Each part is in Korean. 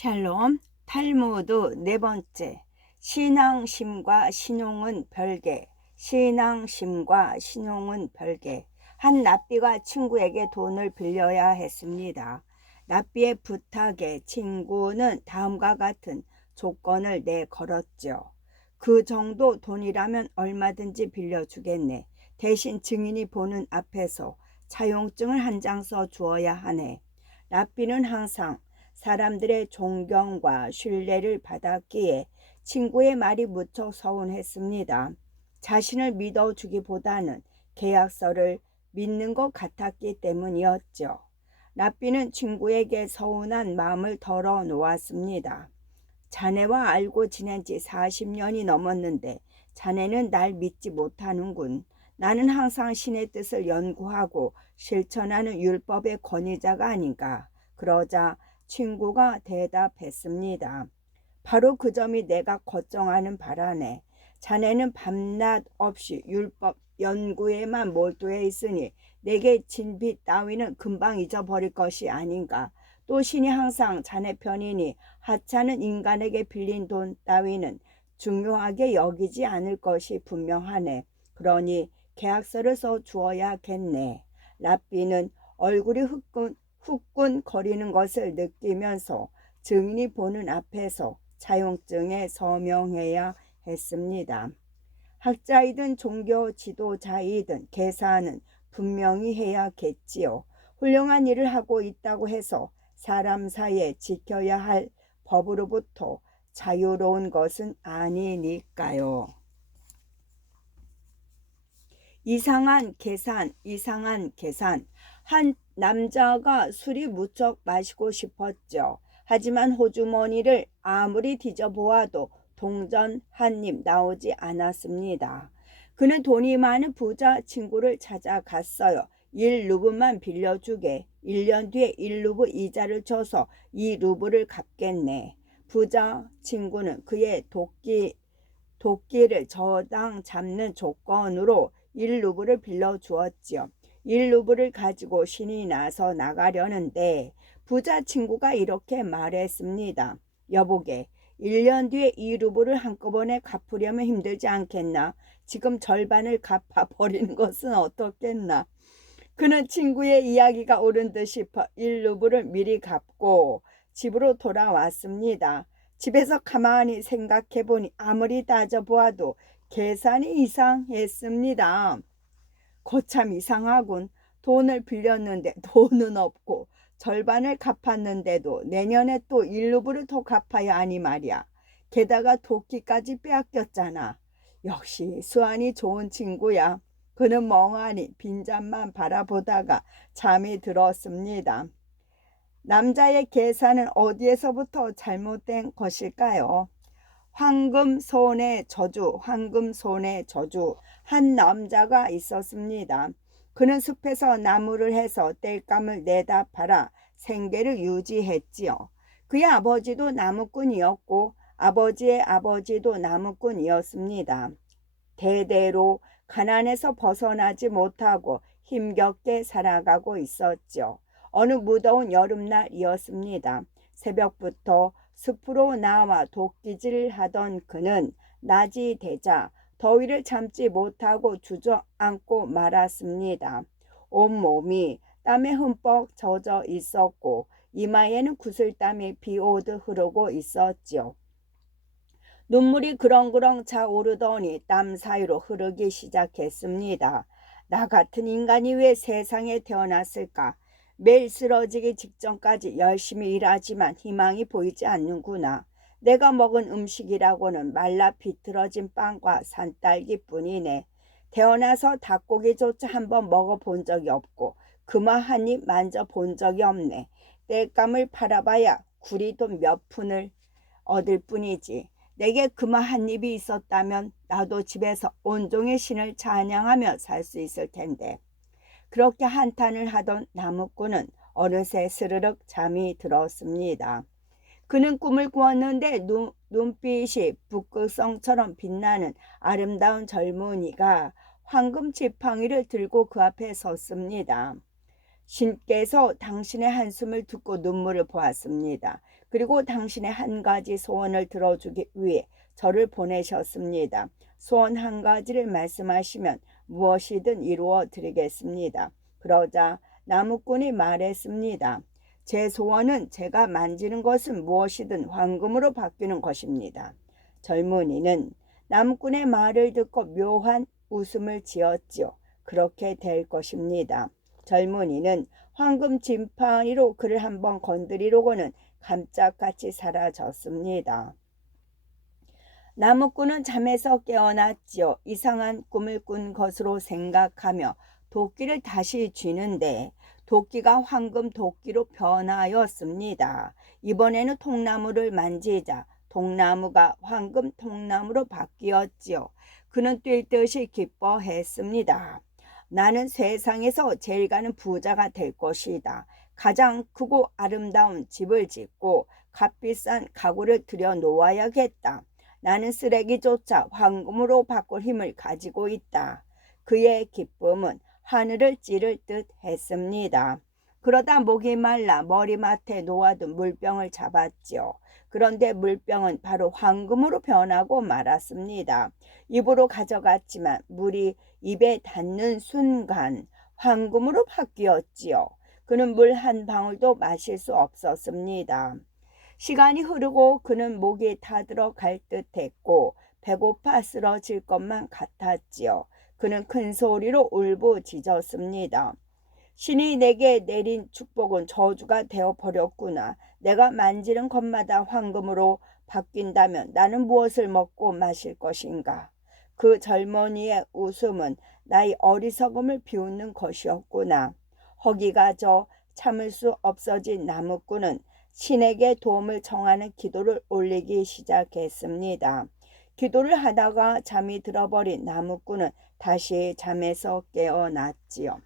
샬롬. 탈무드 네 번째. 신앙심과 신용은 별개. 신앙심과 신용은 별개. 한 랍비가 친구에게 돈을 빌려야 했습니다. 랍비의 부탁에 친구는 다음과 같은 조건을 내걸었죠. 그 정도 돈이라면 얼마든지 빌려주겠네. 대신 증인이 보는 앞에서 차용증을 한 장 써주어야 하네. 랍비는 항상 사람들의 존경과 신뢰를 받았기에 친구의 말이 무척 서운했습니다. 자신을 믿어주기보다는 계약서를 믿는 것 같았기 때문이었죠. 랍비는 친구에게 서운한 마음을 털어놓았습니다. 자네와 알고 지낸 지 40년이 넘었는데 자네는 날 믿지 못하는군. 나는 항상 신의 뜻을 연구하고 실천하는 율법의 권위자가 아닌가. 그러자 친구가 대답했습니다. 바로 그 점이 내가 걱정하는 바라네. 자네는 밤낮 없이 율법 연구에만 몰두해 있으니 내게 진 빚 따위는 금방 잊어버릴 것이 아닌가. 또 신이 항상 자네 편이니 하찮은 인간에게 빌린 돈 따위는 중요하게 여기지 않을 것이 분명하네. 그러니 계약서를 써 주어야겠네. 랍비는 얼굴이 후끈거리는 것을 느끼면서 증인이 보는 앞에서 차용증에 서명해야 했습니다. 학자이든 종교 지도자이든 계산은 분명히 해야겠지요. 훌륭한 일을 하고 있다고 해서 사람 사이에 지켜야 할 법으로부터 자유로운 것은 아니니까요. 이상한 계산, 이상한 계산. 한 남자가 술이 무척 마시고 싶었죠. 하지만 호주머니를 아무리 뒤져보아도 동전 한 입 나오지 않았습니다. 그는 돈이 많은 부자 친구를 찾아갔어요. 1루블만 빌려주게. 1년 뒤에 1루블 이자를 줘서 2루블을 갚겠네. 부자 친구는 그의 도끼를 저당 잡는 조건으로 1루블을 빌려주었지요. 1루블을 가지고 신이 나서 나가려는데 부자 친구가 이렇게 말했습니다. 여보게, 1년 뒤에 2루블을 한꺼번에 갚으려면 힘들지 않겠나? 지금 절반을 갚아버리는 것은 어떻겠나? 그는 친구의 이야기가 옳은 듯 싶어 1루블을 미리 갚고 집으로 돌아왔습니다. 집에서 가만히 생각해보니 아무리 따져보아도 계산이 이상했습니다. 거참 이상하군. 돈을 빌렸는데 돈은 없고 절반을 갚았는데도 내년에 또 1루블을 더 갚아야 하니 말이야. 게다가 도끼까지 빼앗겼잖아. 역시 수완이 좋은 친구야. 그는 멍하니 빈잔만 바라보다가 잠이 들었습니다. 남자의 계산은 어디에서부터 잘못된 것일까요? 황금손의 저주, 황금손의 저주. 한 남자가 있었습니다. 그는 숲에서 나무를 해서 땔감을 내다 팔아 생계를 유지했지요. 그의 아버지도 나무꾼이었고 아버지의 아버지도 나무꾼이었습니다. 대대로 가난에서 벗어나지 못하고 힘겹게 살아가고 있었죠. 어느 무더운 여름날이었습니다. 새벽부터 숲으로 나와 도끼질을 하던 그는 낮이 되자 더위를 참지 못하고 주저앉고 말았습니다. 온몸이 땀에 흠뻑 젖어 있었고 이마에는 구슬땀이 비오듯 흐르고 있었지요. 눈물이 그렁그렁 차오르더니 땀 사이로 흐르기 시작했습니다. 나 같은 인간이 왜 세상에 태어났을까? 매일 쓰러지기 직전까지 열심히 일하지만 희망이 보이지 않는구나. 내가 먹은 음식이라고는 말라 비틀어진 빵과 산딸기뿐이네. 태어나서 닭고기조차 한번 먹어본 적이 없고 그마 한 입 만져본 적이 없네. 땔감을 팔아봐야 구리돈 몇 푼을 얻을 뿐이지. 내게 그마 한 입이 있었다면 나도 집에서 온종일 신을 찬양하며 살 수 있을 텐데. 그렇게 한탄을 하던 나무꾼은 어느새 스르륵 잠이 들었습니다. 그는 꿈을 꾸었는데 눈빛이 북극성처럼 빛나는 아름다운 젊은이가 황금 지팡이를 들고 그 앞에 섰습니다. 신께서 당신의 한숨을 듣고 눈물을 보았습니다. 그리고 당신의 한 가지 소원을 들어주기 위해 저를 보내셨습니다. 소원 한 가지를 말씀하시면 무엇이든 이루어 드리겠습니다. 그러자 나무꾼이 말했습니다. 제 소원은 제가 만지는 것은 무엇이든 황금으로 바뀌는 것입니다. 젊은이는 나무꾼의 말을 듣고 묘한 웃음을 지었지요. 그렇게 될 것입니다. 젊은이는 황금 지팡이로 그를 한번 건드리려고는 깜짝같이 사라졌습니다. 나무꾼은 잠에서 깨어났지요. 이상한 꿈을 꾼 것으로 생각하며 도끼를 다시 쥐는데 도끼가 황금 도끼로 변하였습니다. 이번에는 통나무를 만지자 통나무가 황금 통나무로 바뀌었지요. 그는 뛸 듯이 기뻐했습니다. 나는 세상에서 제일 가는 부자가 될 것이다. 가장 크고 아름다운 집을 짓고 값비싼 가구를 들여 놓아야겠다. 나는 쓰레기조차 황금으로 바꿀 힘을 가지고 있다. 그의 기쁨은 하늘을 찌를 듯 했습니다. 그러다 목이 말라 머리맡에 놓아둔 물병을 잡았지요. 그런데 물병은 바로 황금으로 변하고 말았습니다. 입으로 가져갔지만 물이 입에 닿는 순간 황금으로 바뀌었지요. 그는 물 한 방울도 마실 수 없었습니다. 시간이 흐르고 그는 목이 타들어 갈 듯했고 배고파 쓰러질 것만 같았지요. 그는 큰 소리로 울부짖었습니다. 신이 내게 내린 축복은 저주가 되어버렸구나. 내가 만지는 것마다 황금으로 바뀐다면 나는 무엇을 먹고 마실 것인가. 그 젊은이의 웃음은 나의 어리석음을 비웃는 것이었구나. 허기가 져 참을 수 없어진 나무꾼은 신에게 도움을 청하는 기도를 올리기 시작했습니다. 기도를 하다가 잠이 들어버린 나무꾼은 다시 잠에서 깨어났지요.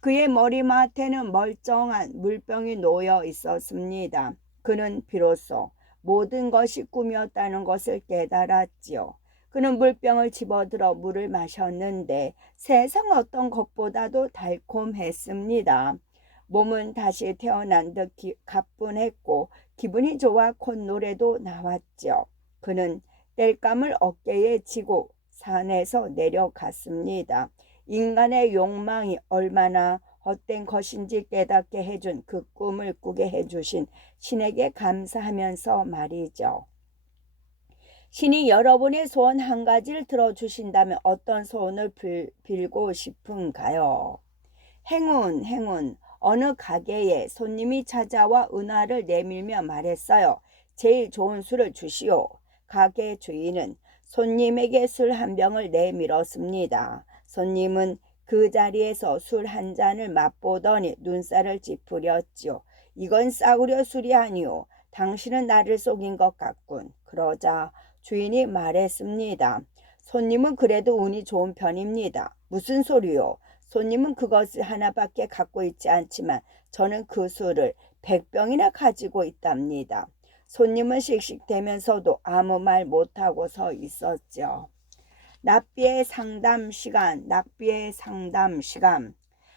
그의 머리맡에는 멀쩡한 물병이 놓여 있었습니다. 그는 비로소 모든 것이 꿈이었다는 것을 깨달았지요. 그는 물병을 집어들어 물을 마셨는데 세상 어떤 것보다도 달콤했습니다. 몸은 다시 태어난 듯 가뿐했고 기분이 좋아 콧노래도 나왔죠. 그는 땔감을 어깨에 지고 산에서 내려갔습니다. 인간의 욕망이 얼마나 헛된 것인지 깨닫게 해준 그 꿈을 꾸게 해주신 신에게 감사하면서 말이죠. 신이 여러분의 소원 한 가지를 들어주신다면 어떤 소원을 빌고 싶은가요? 행운, 행운. 어느 가게에 손님이 찾아와 은화를 내밀며 말했어요. 제일 좋은 술을 주시오. 가게 주인은 손님에게 술 한 병을 내밀었습니다. 손님은 그 자리에서 술 한 잔을 맛보더니 눈살을 찌푸렸지요. 이건 싸구려 술이 아니오. 당신은 나를 속인 것 같군. 그러자 주인이 말했습니다. 손님은 그래도 운이 좋은 편입니다. 무슨 소리요? 손님은 그것을 하나밖에 갖고 있지 않지만 저는 그 술을 100병이나 가지고 있답니다. 손님은 씩씩대면서도 아무 말 못하고 서 있었죠. 납비의 상담 시간, 납비의 상담 시간.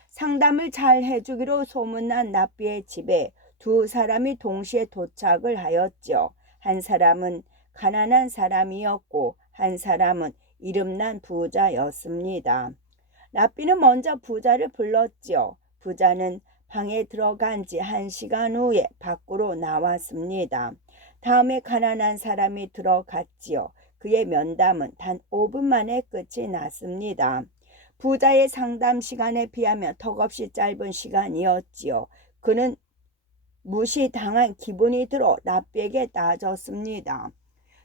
상담을 잘 해주기로 소문난 납비의 집에 두 사람이 동시에 도착을 하였죠. 한 사람은 가난한 사람이었고 한 사람은 이름난 부자였습니다. 납비는 먼저 부자를 불렀지요. 부자는 방에 들어간 지 1시간 후에 밖으로 나왔습니다. 다음에 가난한 사람이 들어갔지요. 그의 면담은 단 5분 만에 끝이 났습니다. 부자의 상담 시간에 비하면 턱없이 짧은 시간이었지요. 그는 무시당한 기분이 들어 납비에게 따졌습니다.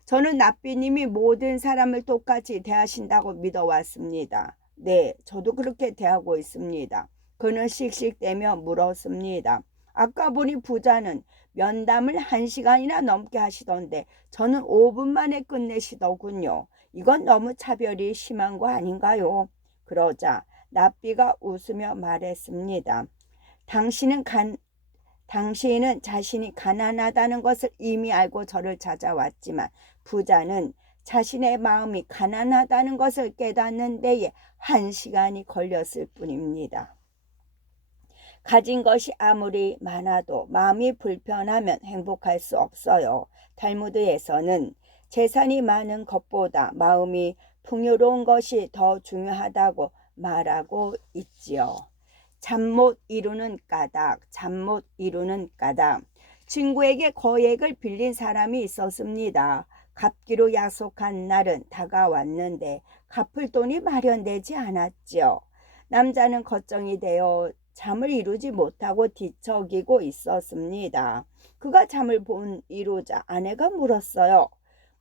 저는 납비님이 모든 사람을 똑같이 대하신다고 믿어왔습니다. 네, 저도 그렇게 대하고 있습니다. 그는 씩씩대며 물었습니다. 아까 보니 부자는 면담을 1시간이나 넘게 하시던데 저는 5분 만에 끝내시더군요. 이건 너무 차별이 심한 거 아닌가요? 그러자 납비가 웃으며 말했습니다. 당신은 자신이 가난하다는 것을 이미 알고 저를 찾아왔지만 부자는 자신의 마음이 가난하다는 것을 깨닫는 데에 1시간이 걸렸을 뿐입니다. 가진 것이 아무리 많아도 마음이 불편하면 행복할 수 없어요. 탈무드에서는 재산이 많은 것보다 마음이 풍요로운 것이 더 중요하다고 말하고 있지요. 잠 못 이루는 까닭, 잠 못 이루는 까닭. 친구에게 거액을 빌린 사람이 있었습니다. 갚기로 약속한 날은 다가왔는데 갚을 돈이 마련되지 않았지요. 남자는 걱정이 되어 잠을 이루지 못하고 뒤척이고 있었습니다. 그가 잠을 못 이루자 아내가 물었어요.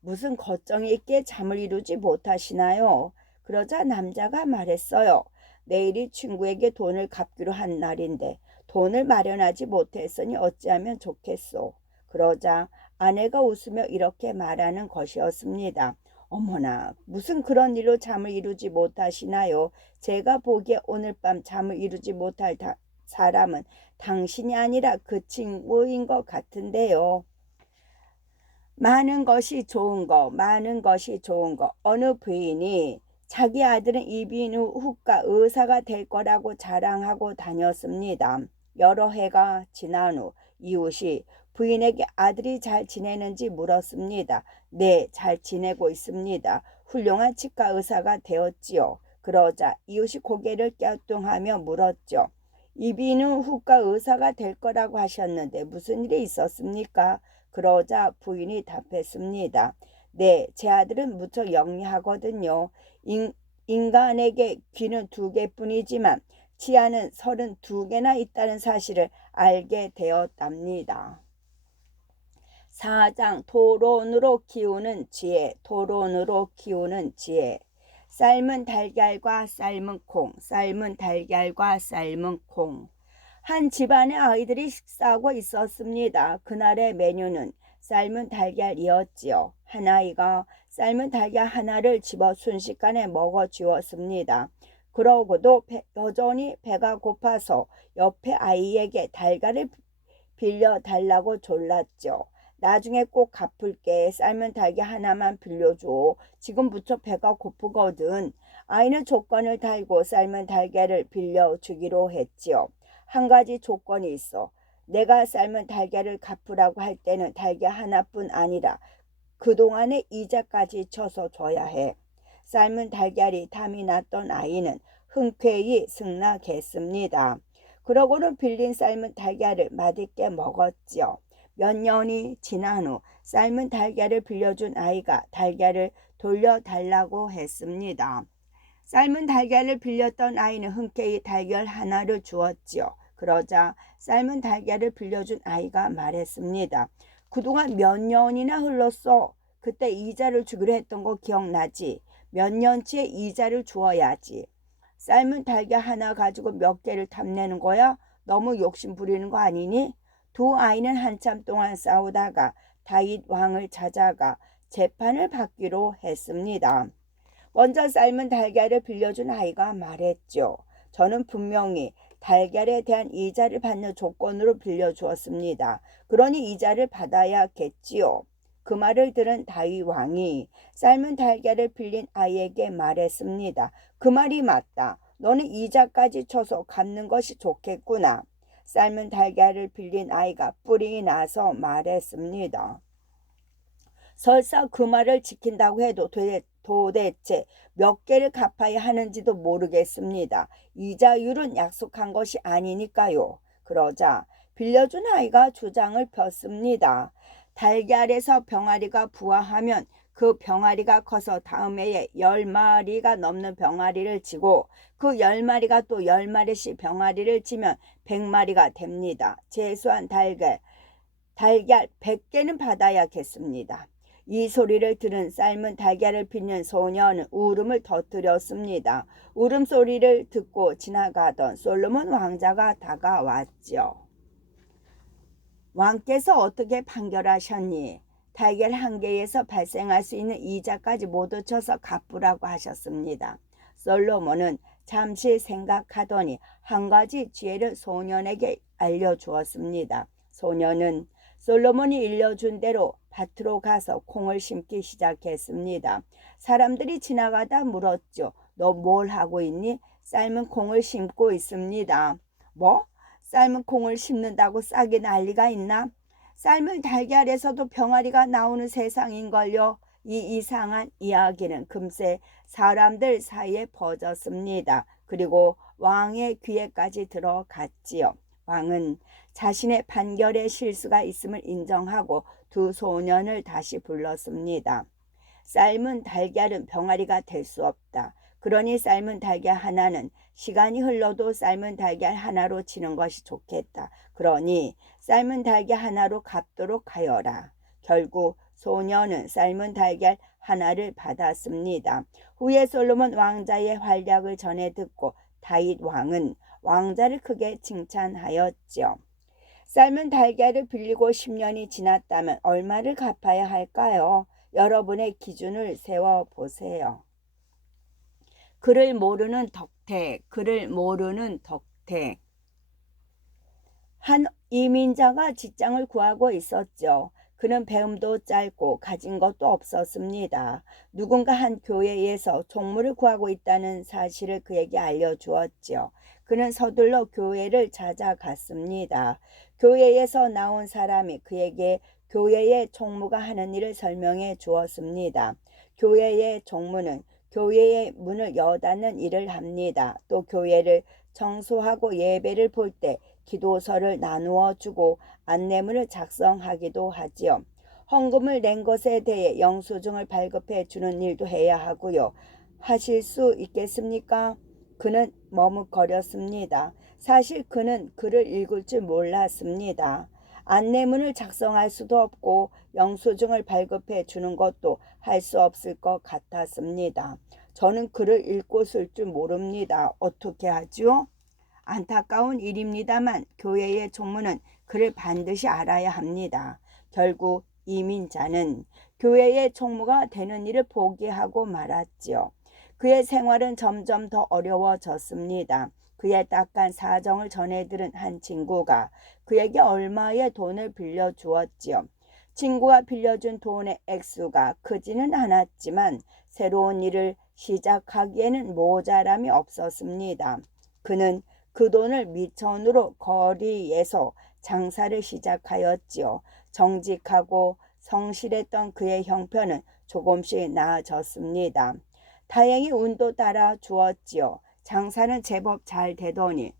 무슨 걱정이 있기에 잠을 이루지 못하시나요? 그러자 남자가 말했어요. 내일이 친구에게 돈을 갚기로 한 날인데 돈을 마련하지 못했으니 어찌하면 좋겠소. 그러자 아내가 웃으며 이렇게 말하는 것이었습니다. 어머나, 무슨 그런 일로 잠을 이루지 못하시나요? 제가 보기에 오늘 밤 잠을 이루지 못할 사람은 당신이 아니라 그 친구인 것 같은데요. 많은 것이 좋은 거, 많은 것이 좋은 거. 어느 부인이 자기 아들은 이비인후 후과 의사가 될 거라고 자랑하고 다녔습니다. 여러 해가 지난 후 이웃이 부인에게 아들이 잘 지내는지 물었습니다. 네, 잘 지내고 있습니다. 훌륭한 치과 의사가 되었지요. 그러자 이웃이 고개를 갸우뚱하며 물었죠. 이비인후 후과 의사가 될 거라고 하셨는데 무슨 일이 있었습니까? 그러자 부인이 답했습니다. 네, 제 아들은 무척 영리하거든요. 인간에게 귀는 2개뿐이지만 치아는 32개나 있다는 사실을 알게 되었답니다. 4장 토론으로 키우는 지혜, 토론으로 키우는 지혜. 삶은 달걀과 삶은 콩, 삶은 달걀과 삶은 콩. 한 집안의 아이들이 식사하고 있었습니다. 그날의 메뉴는 삶은 달걀이었지요. 한 아이가 삶은 달걀 하나를 집어 순식간에 먹어 지웠습니다. 그러고도 여전히 배가 고파서 옆에 아이에게 달걀을 빌려달라고 졸랐죠. 나중에 꼭 갚을게. 삶은 달걀 하나만 빌려줘. 지금 무척 배가 고프거든. 아이는 조건을 달고 삶은 달걀을 빌려주기로 했지요. 한 가지 조건이 있어. 내가 삶은 달걀을 갚으라고 할 때는 달걀 하나뿐 아니라 그동안의 이자까지 쳐서 줘야 해. 삶은 달걀이 탐이 났던 아이는 흔쾌히 승낙했습니다. 그러고는 빌린 삶은 달걀을 맛있게 먹었지요. 몇 년이 지난 후 삶은 달걀을 빌려준 아이가 달걀을 돌려달라고 했습니다. 삶은 달걀을 빌렸던 아이는 흔쾌히 달걀 하나를 주었지요. 그러자 삶은 달걀을 빌려준 아이가 말했습니다. 그동안 몇 년이나 흘렀어. 그때 이자를 주기로 했던 거 기억나지? 몇 년치의 이자를 주어야지. 삶은 달걀 하나 가지고 몇 개를 탐내는 거야? 너무 욕심 부리는 거 아니니? 두 아이는 한참 동안 싸우다가 다윗 왕을 찾아가 재판을 받기로 했습니다. 먼저 삶은 달걀을 빌려준 아이가 말했죠. 저는 분명히 달걀에 대한 이자를 받는 조건으로 빌려주었습니다. 그러니 이자를 받아야겠지요. 그 말을 들은 다윗 왕이 삶은 달걀을 빌린 아이에게 말했습니다. 그 말이 맞다. 너는 이자까지 쳐서 갚는 것이 좋겠구나. 삶은 달걀을 빌린 아이가 뿔이 나서 말했습니다. 설사 그 말을 지킨다고 해도 도대체 몇 개를 갚아야 하는지도 모르겠습니다. 이자율은 약속한 것이 아니니까요. 그러자 빌려준 아이가 주장을 폈습니다. 달걀에서 병아리가 부화하면 그 병아리가 커서 다음 해에 10마리가 넘는 병아리를 지고 그 10마리가 또 10마리씩 병아리를 지면 100마리가 됩니다. 최소한 달걀 100개는 받아야겠습니다. 이 소리를 들은 삶은 달걀을 빚는 소녀는 울음을 터뜨렸습니다. 울음소리를 듣고 지나가던 솔로몬 왕자가 다가왔죠. 왕께서 어떻게 판결하셨니? 달걀 한 개에서 발생할 수 있는 이자까지 모두 쳐서 갚으라고 하셨습니다. 솔로몬은 잠시 생각하더니 한 가지 지혜를 소년에게 알려주었습니다. 소년은 솔로몬이 일러준 대로 밭으로 가서 콩을 심기 시작했습니다. 사람들이 지나가다 물었죠. 너 뭘 하고 있니? 삶은 콩을 심고 있습니다. 뭐? 삶은 콩을 씹는다고 싹이 난리가 있나? 삶은 달걀에서도 병아리가 나오는 세상인걸요. 이 이상한 이야기는 금세 사람들 사이에 퍼졌습니다. 그리고 왕의 귀에까지 들어갔지요. 왕은 자신의 판결에 실수가 있음을 인정하고 두 소년을 다시 불렀습니다. 삶은 달걀은 병아리가 될 수 없다. 그러니 삶은 달걀 하나는 시간이 흘러도 삶은 달걀 하나로 치는 것이 좋겠다. 그러니 삶은 달걀 하나로 갚도록 하여라. 결국 소녀는 삶은 달걀 하나를 받았습니다. 후에 솔로몬 왕자의 활약을 전해 듣고 다윗 왕은 왕자를 크게 칭찬하였죠. 삶은 달걀을 빌리고 10년이 지났다면 얼마를 갚아야 할까요? 여러분의 기준을 세워보세요. 그를 모르는 덕택, 그를 모르는 덕택. 한 이민자가 직장을 구하고 있었죠. 그는 배움도 짧고 가진 것도 없었습니다. 누군가 한 교회에서 총무를 구하고 있다는 사실을 그에게 알려주었죠. 그는 서둘러 교회를 찾아갔습니다. 교회에서 나온 사람이 그에게 교회의 총무가 하는 일을 설명해 주었습니다. 교회의 총무는 교회의 문을 여닫는 일을 합니다. 또 교회를 청소하고 예배를 볼 때 기도서를 나누어 주고 안내문을 작성하기도 하지요. 헌금을 낸 것에 대해 영수증을 발급해 주는 일도 해야 하고요. 하실 수 있겠습니까? 그는 머뭇거렸습니다. 사실 그는 글을 읽을 줄 몰랐습니다. 안내문을 작성할 수도 없고 영수증을 발급해 주는 것도 할 수 없을 것 같았습니다. 저는 글을 읽고 쓸 줄 모릅니다. 어떻게 하죠? 안타까운 일입니다만 교회의 총무는 그를 반드시 알아야 합니다. 결국 이민자는 교회의 총무가 되는 일을 포기하고 말았지요. 그의 생활은 점점 더 어려워졌습니다. 그의 딱한 사정을 전해들은 한 친구가 그에게 얼마의 돈을 빌려주었지요. 친구가 빌려준 돈의 액수가 크지는 않았지만 새로운 일을 시작하기에는 모자람이 없었습니다. 그는 그 돈을 미천으로 거리에서 장사를 시작하였지요. 정직하고 성실했던 그의 형편은 조금씩 나아졌습니다. 다행히 운도 따라 주었지요. 장사는 제법 잘 되더니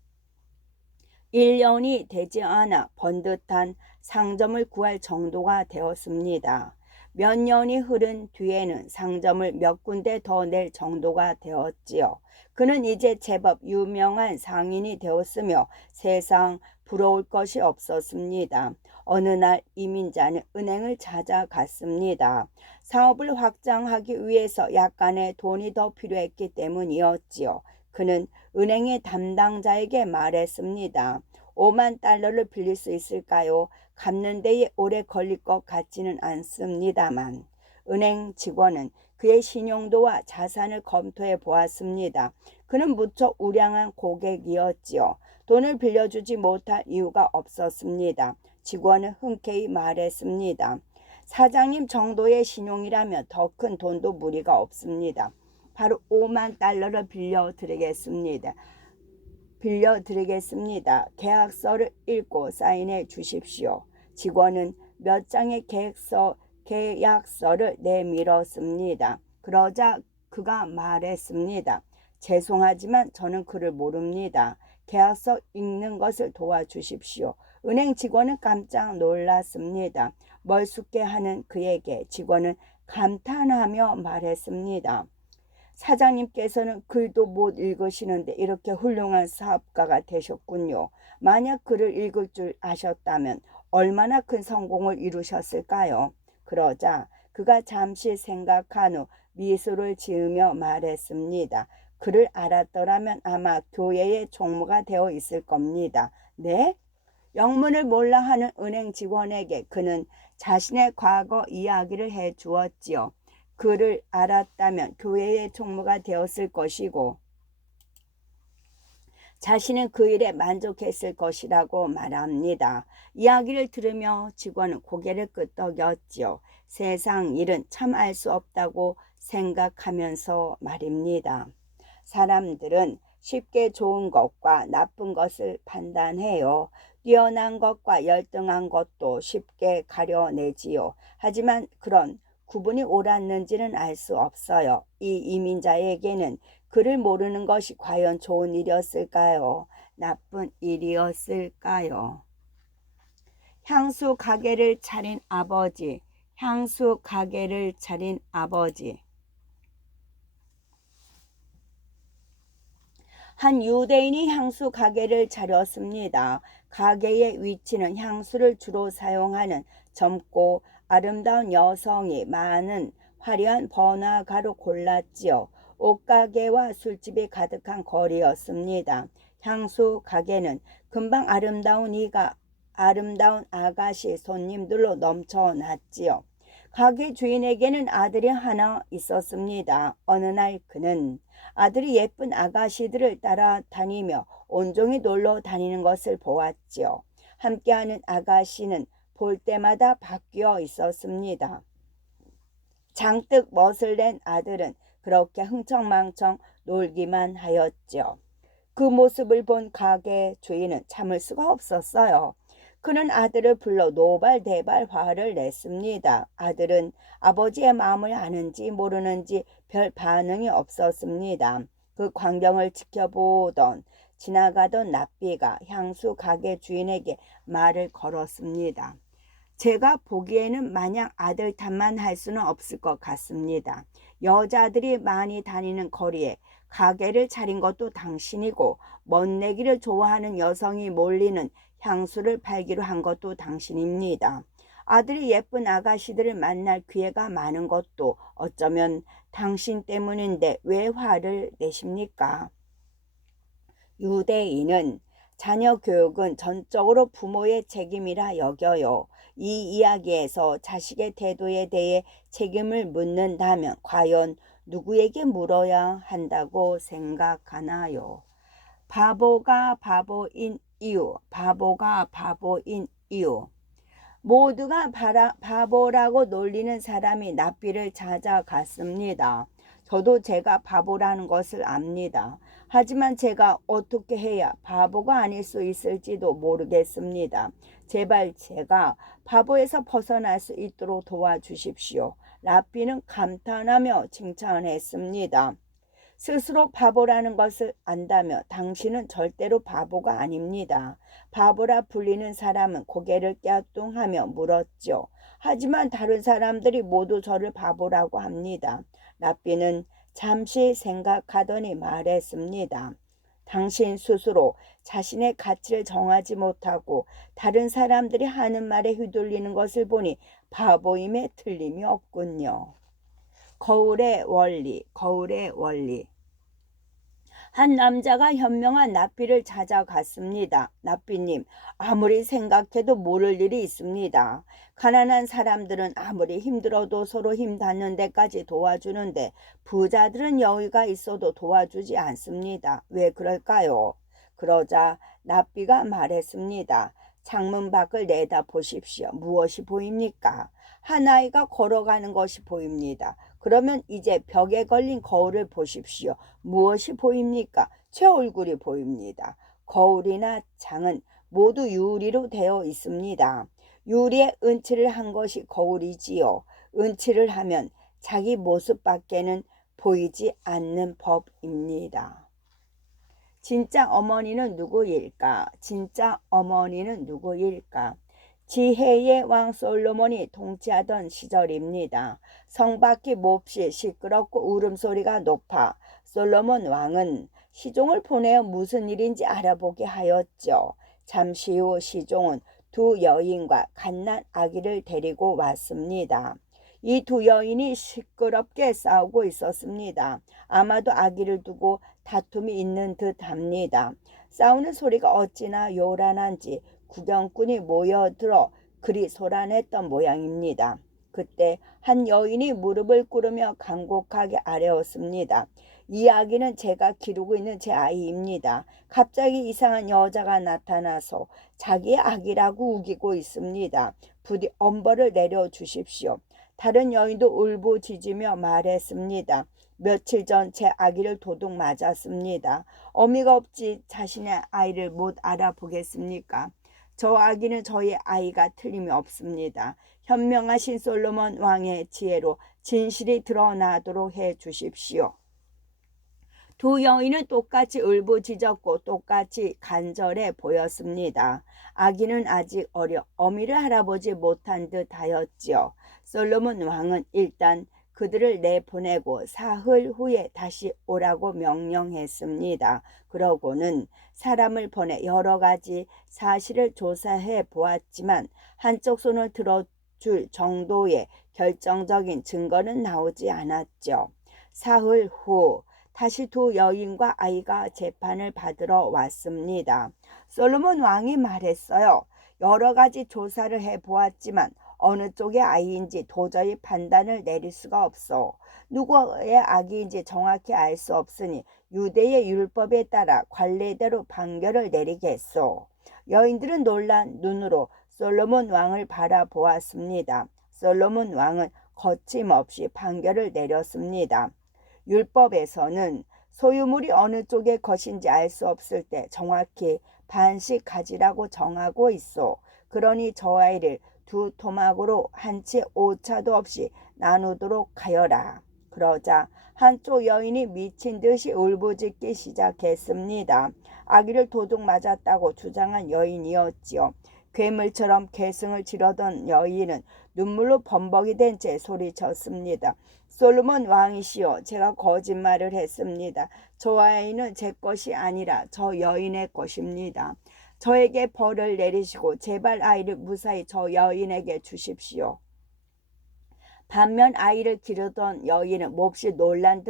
1년이 되지 않아 번듯한 상점을 구할 정도가 되었습니다. 몇 년이 흐른 뒤에는 상점을 몇 군데 더 낼 정도가 되었지요. 그는 이제 제법 유명한 상인이 되었으며 세상 부러울 것이 없었습니다. 어느 날 이민자는 은행을 찾아갔습니다. 사업을 확장하기 위해서 약간의 돈이 더 필요했기 때문이었지요. 그는 은행의 담당자에게 말했습니다. 5만 달러를 빌릴 수 있을까요? 갚는 데에 오래 걸릴 것 같지는 않습니다만. 은행 직원은 그의 신용도와 자산을 검토해 보았습니다. 그는 무척 우량한 고객이었지요. 돈을 빌려주지 못할 이유가 없었습니다. 직원은 흔쾌히 말했습니다. 사장님 정도의 신용이라면 더 큰 돈도 무리가 없습니다. 바로 5만 달러를 빌려드리겠습니다. 계약서를 읽고 사인해 주십시오. 직원은 몇 장의 계약서를 내밀었습니다. 그러자 그가 말했습니다. 죄송하지만 저는 글을 모릅니다. 계약서 읽는 것을 도와주십시오. 은행 직원은 깜짝 놀랐습니다. 멀숙해 하는 그에게 직원은 감탄하며 말했습니다. 사장님께서는 글도 못 읽으시는데 이렇게 훌륭한 사업가가 되셨군요. 만약 글을 읽을 줄 아셨다면 얼마나 큰 성공을 이루셨을까요? 그러자 그가 잠시 생각한 후 미소를 지으며 말했습니다. 글을 알았더라면 아마 교회의 총무가 되어 있을 겁니다. 네? 영문을 몰라 하는 은행 직원에게 그는 자신의 과거 이야기를 해 주었지요. 그를 알았다면 교회의 총무가 되었을 것이고 자신은 그 일에 만족했을 것이라고 말합니다. 이야기를 들으며 직원은 고개를 끄덕였지요. 세상 일은 참 알 수 없다고 생각하면서 말입니다. 사람들은 쉽게 좋은 것과 나쁜 것을 판단해요. 뛰어난 것과 열등한 것도 쉽게 가려내지요. 하지만 그런 구분이 옳았는지는 알 수 없어요. 이 이민자에게는 그를 모르는 것이 과연 좋은 일이었을까요? 나쁜 일이었을까요? 향수 가게를 차린 아버지, 향수 가게를 차린 아버지. 한 유대인이 향수 가게를 차렸습니다. 가게의 위치는 향수를 주로 사용하는 젊고 아름다운 여성이 많은 화려한 번화가로 골랐지요. 옷가게와 술집이 가득한 거리였습니다. 향수 가게는 금방 아름다운 아가씨 손님들로 넘쳐났지요. 가게 주인에게는 아들이 하나 있었습니다. 어느 날 그는 아들이 예쁜 아가씨들을 따라다니며 온종일 놀러 다니는 것을 보았지요. 함께하는 아가씨는 볼 때마다 바뀌어 있었습니다. 장뜩 멋을 낸 아들은 그렇게 흥청망청 놀기만 하였지요. 그 모습을 본 가게 주인은 참을 수가 없었어요. 그는 아들을 불러 노발대발 화를 냈습니다. 아들은 아버지의 마음을 아는지 모르는지 별 반응이 없었습니다. 그 광경을 지나가던 납비가 향수 가게 주인에게 말을 걸었습니다. 제가 보기에는 마냥 아들 탓만 할 수는 없을 것 같습니다. 여자들이 많이 다니는 거리에 가게를 차린 것도 당신이고 멋내기를 좋아하는 여성이 몰리는 향수를 팔기로 한 것도 당신입니다. 아들이 예쁜 아가씨들을 만날 기회가 많은 것도 어쩌면 당신 때문인데 왜 화를 내십니까? 유대인은 자녀 교육은 전적으로 부모의 책임이라 여겨요. 이 이야기에서 자식의 태도에 대해 책임을 묻는다면 과연 누구에게 물어야 한다고 생각하나요? 바보가 바보인 이유, 바보가 바보인 이유. 모두가 바보라고 놀리는 사람이 납비를 찾아갔습니다. 저도 제가 바보라는 것을 압니다. 하지만 제가 어떻게 해야 바보가 아닐 수 있을지도 모르겠습니다. 제발 제가 바보에서 벗어날 수 있도록 도와주십시오. 랍비는 감탄하며 칭찬했습니다. 스스로 바보라는 것을 안다며 당신은 절대로 바보가 아닙니다. 바보라 불리는 사람은 고개를 갸뚱하며 물었죠. 하지만 다른 사람들이 모두 저를 바보라고 합니다. 랍비는 잠시 생각하더니 말했습니다. 당신 스스로 자신의 가치를 정하지 못하고 다른 사람들이 하는 말에 휘둘리는 것을 보니 바보임에 틀림이 없군요. 거울의 원리, 거울의 원리. 한 남자가 현명한 납비를 찾아갔습니다. 납비님, 아무리 생각해도 모를 일이 있습니다. 가난한 사람들은 아무리 힘들어도 서로 힘 닿는 데까지 도와주는데 부자들은 여유가 있어도 도와주지 않습니다. 왜 그럴까요? 그러자 납비가 말했습니다. 창문 밖을 내다 보십시오. 무엇이 보입니까? 한 아이가 걸어가는 것이 보입니다. 그러면 이제 벽에 걸린 거울을 보십시오. 무엇이 보입니까? 제 얼굴이 보입니다. 거울이나 창은 모두 유리로 되어 있습니다. 유리에 은칠을 한 것이 거울이지요. 은칠을 하면 자기 모습밖에는 보이지 않는 법입니다. 진짜 어머니는 누구일까? 진짜 어머니는 누구일까? 지혜의 왕 솔로몬이 통치하던 시절입니다. 성밖이 몹시 시끄럽고 울음소리가 높아 솔로몬 왕은 시종을 보내어 무슨 일인지 알아보게 하였죠. 잠시 후 시종은 두 여인과 갓난 아기를 데리고 왔습니다. 이 두 여인이 시끄럽게 싸우고 있었습니다. 아마도 아기를 두고 다툼이 있는 듯합니다. 싸우는 소리가 어찌나 요란한지 구경꾼이 모여들어 그리 소란했던 모양입니다. 그때 한 여인이 무릎을 꿇으며 간곡하게 아뢰었습니다. 이 아기는 제가 기르고 있는 제 아이입니다. 갑자기 이상한 여자가 나타나서 자기의 아기라고 우기고 있습니다. 부디 엄벌을 내려주십시오. 다른 여인도 울부짖으며 말했습니다. 며칠 전 제 아기를 도둑 맞았습니다. 어미가 없지 자신의 아이를 못 알아보겠습니까? 저 아기는 저희 아이가 틀림이 없습니다. 현명하신 솔로몬 왕의 지혜로 진실이 드러나도록 해 주십시오. 두 여인은 똑같이 울부짖었고 똑같이 간절해 보였습니다. 아기는 아직 어려 어미를 알아보지 못한 듯 하였지요. 솔로몬 왕은 일단 그들을 내보내고 사흘 후에 다시 오라고 명령했습니다. 그러고는 사람을 보내 여러 가지 사실을 조사해 보았지만 한쪽 손을 들어줄 정도의 결정적인 증거는 나오지 않았죠. 사흘 후 다시 두 여인과 아이가 재판을 받으러 왔습니다. 솔로몬 왕이 말했어요. 여러 가지 조사를 해보았지만 어느 쪽의 아이인지 도저히 판단을 내릴 수가 없어. 누구의 아기인지 정확히 알 수 없으니 유대의 율법에 따라 관례대로 판결을 내리겠소. 여인들은 놀란 눈으로 솔로몬 왕을 바라보았습니다. 솔로몬 왕은 거침없이 판결을 내렸습니다. 율법에서는 소유물이 어느 쪽의 것인지 알 수 없을 때 정확히 반씩 가지라고 정하고 있어. 그러니 저 아이를 두 토막으로 한 채 오차도 없이 나누도록 하여라. 그러자 한쪽 여인이 미친 듯이 울부짖기 시작했습니다. 아기를 도둑 맞았다고 주장한 여인이었지요. 괴물처럼 계승을 지르던 여인은 눈물로 범벅이 된 채 소리쳤습니다. 솔로몬 왕이시여, 제가 거짓말을 했습니다. 저 아이는 제 것이 아니라 저 여인의 것입니다. 저에게 벌을 내리시고 제발 아이를 무사히 저 여인에게 주십시오. 반면 아이를 기르던 여인은 몹시 놀란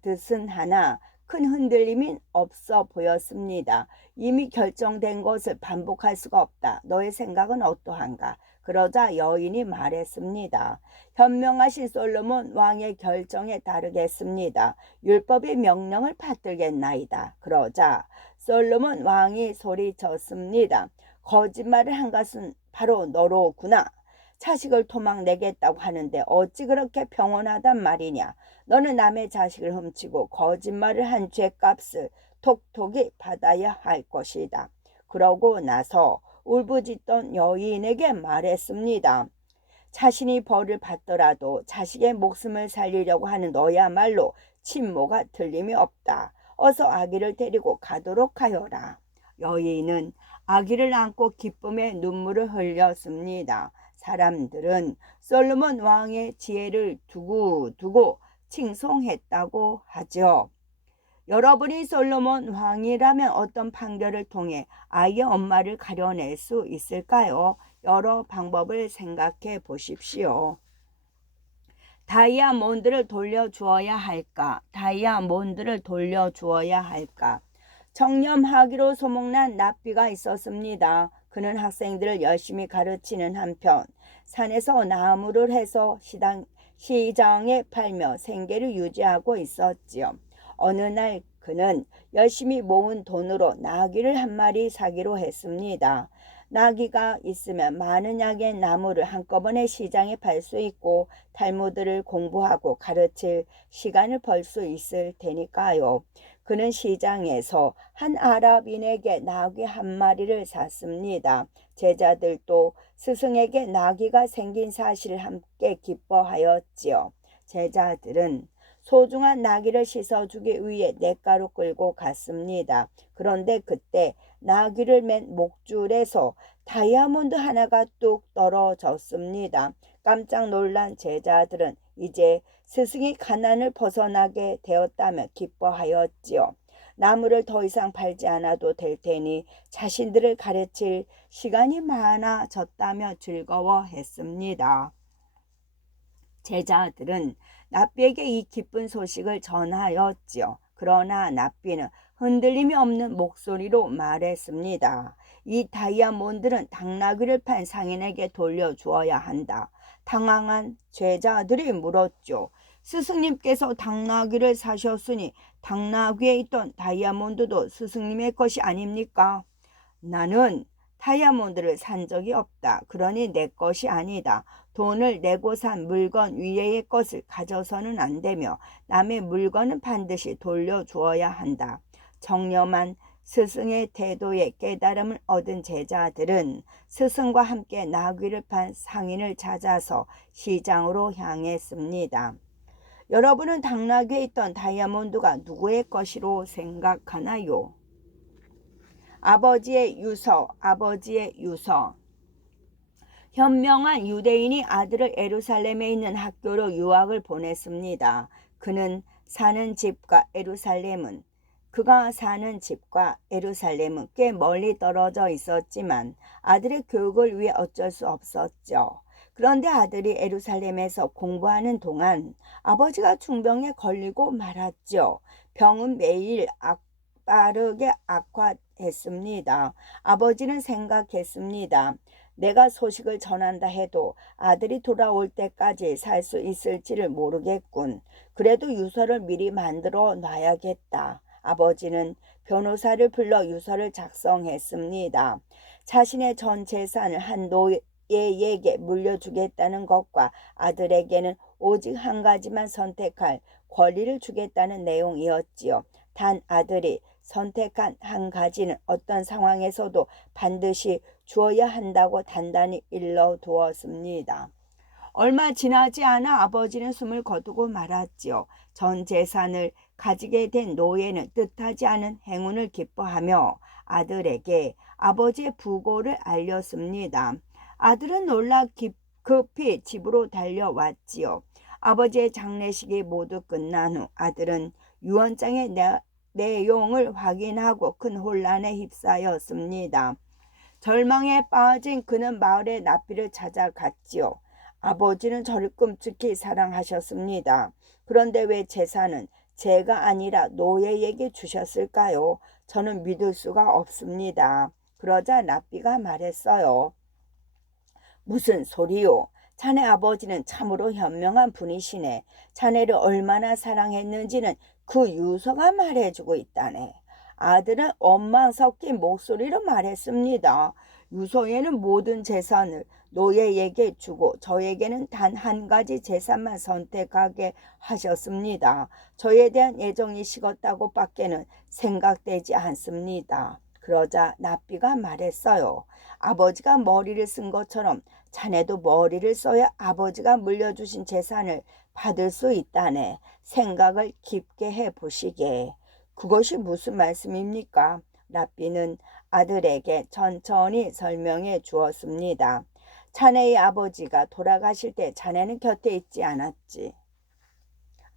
듯은 하나 큰 흔들림이 없어 보였습니다. 이미 결정된 것을 반복할 수가 없다. 너의 생각은 어떠한가? 그러자 여인이 말했습니다. 현명하신 솔로몬 왕의 결정에 따르겠습니다. 율법의 명령을 받들겠나이다. 그러자 솔로몬 왕이 소리쳤습니다. 거짓말을 한 것은 바로 너로구나. 자식을 토막내겠다고 하는데 어찌 그렇게 평온하단 말이냐. 너는 남의 자식을 훔치고 거짓말을 한 죄값을 톡톡히 받아야 할 것이다. 그러고 나서 울부짖던 여인에게 말했습니다. 자신이 벌을 받더라도 자식의 목숨을 살리려고 하는 너야말로 친모가 틀림이 없다. 어서 아기를 데리고 가도록 하여라. 여인은 아기를 안고 기쁨의 눈물을 흘렸습니다. 사람들은 솔로몬 왕의 지혜를 두고두고 칭송했다고 하죠. 여러분이 솔로몬 왕이라면 어떤 판결을 통해 아이의 엄마를 가려낼 수 있을까요? 여러 방법을 생각해 보십시오. 다이아몬드를 돌려주어야 할까? 다이아몬드를 돌려주어야 할까? 청렴하기로 소문난 납비가 있었습니다. 그는 학생들을 열심히 가르치는 한편 산에서 나무를 해서 시장에 팔며 생계를 유지하고 있었지요. 어느 날 그는 열심히 모은 돈으로 나귀를 한 마리 사기로 했습니다. 나귀가 있으면 많은 양의 나무를 한꺼번에 시장에 팔 수 있고 탈무드를 공부하고 가르칠 시간을 벌 수 있을 테니까요. 그는 시장에서 한 아랍인에게 나귀 한 마리를 샀습니다. 제자들도 스승에게 나귀가 생긴 사실을 함께 기뻐하였지요. 제자들은 소중한 나귀를 씻어주기 위해 냇가로 끌고 갔습니다. 그런데 그때 나귀를 맨 목줄에서 다이아몬드 하나가 뚝 떨어졌습니다. 깜짝 놀란 제자들은 이제 스승이 가난을 벗어나게 되었다며 기뻐하였지요. 나무를 더 이상 팔지 않아도 될 테니 자신들을 가르칠 시간이 많아졌다며 즐거워했습니다. 제자들은 납비에게 이 기쁜 소식을 전하였지요. 그러나 납비는 흔들림이 없는 목소리로 말했습니다. 이 다이아몬드는 당나귀를 판 상인에게 돌려주어야 한다. 당황한 제자들이 물었죠. 스승님께서 당나귀를 사셨으니 당나귀에 있던 다이아몬드도 스승님의 것이 아닙니까? 나는 다이아몬드를 산 적이 없다. 그러니 내 것이 아니다. 돈을 내고 산 물건 위에의 것을 가져서는 안 되며 남의 물건은 반드시 돌려주어야 한다. 정렴한 스승의 태도에 깨달음을 얻은 제자들은 스승과 함께 나귀를 판 상인을 찾아서 시장으로 향했습니다. 여러분은 당나귀에 있던 다이아몬드가 누구의 것이로 생각하나요? 아버지의 유서, 아버지의 유서. 현명한 유대인이 아들을 예루살렘에 있는 학교로 유학을 보냈습니다. 그가 사는 집과 예루살렘은 꽤 멀리 떨어져 있었지만 아들의 교육을 위해 어쩔 수 없었죠. 그런데 아들이 예루살렘에서 공부하는 동안 아버지가 중병에 걸리고 말았죠. 병은 매일 빠르게 악화했습니다. 아버지는 생각했습니다. 내가 소식을 전한다 해도 아들이 돌아올 때까지 살 수 있을지를 모르겠군. 그래도 유서를 미리 만들어 놔야겠다. 아버지는 변호사를 불러 유서를 작성했습니다. 자신의 전 재산을 한 노예에게 물려주겠다는 것과 아들에게는 오직 한 가지만 선택할 권리를 주겠다는 내용이었지요. 단 아들이 선택한 한 가지는 어떤 상황에서도 반드시 주어야 한다고 단단히 일러두었습니다. 얼마 지나지 않아 아버지는 숨을 거두고 말았지요. 전 재산을 가지게 된 노예는 뜻하지 않은 행운을 기뻐하며 아들에게 아버지의 부고를 알렸습니다. 아들은 놀라 급히 집으로 달려왔지요. 아버지의 장례식이 모두 끝난 후 아들은 유언장의 내용을 확인하고 큰 혼란에 휩싸였습니다. 절망에 빠진 그는 마을의 납비를 찾아갔지요. 아버지는 저를 끔찍히 사랑하셨습니다. 그런데 왜 재산은 제가 아니라 노예에게 주셨을까요? 저는 믿을 수가 없습니다. 그러자 납비가 말했어요. 무슨 소리요? 자네 아버지는 참으로 현명한 분이시네. 자네를 얼마나 사랑했는지는 그 유서가 말해주고 있다네. 아들은 원망 섞인 목소리로 말했습니다. 유서에는 모든 재산을 노예에게 주고 저에게는 단 한 가지 재산만 선택하게 하셨습니다. 저에 대한 애정이 식었다고 밖에는 생각되지 않습니다. 그러자 납비가 말했어요. 아버지가 머리를 쓴 것처럼 자네도 머리를 써야 아버지가 물려주신 재산을 받을 수 있다네. 생각을 깊게 해보시게. 그것이 무슨 말씀입니까? 랍비는 아들에게 천천히 설명해 주었습니다. 자네의 아버지가 돌아가실 때 자네는 곁에 있지 않았지.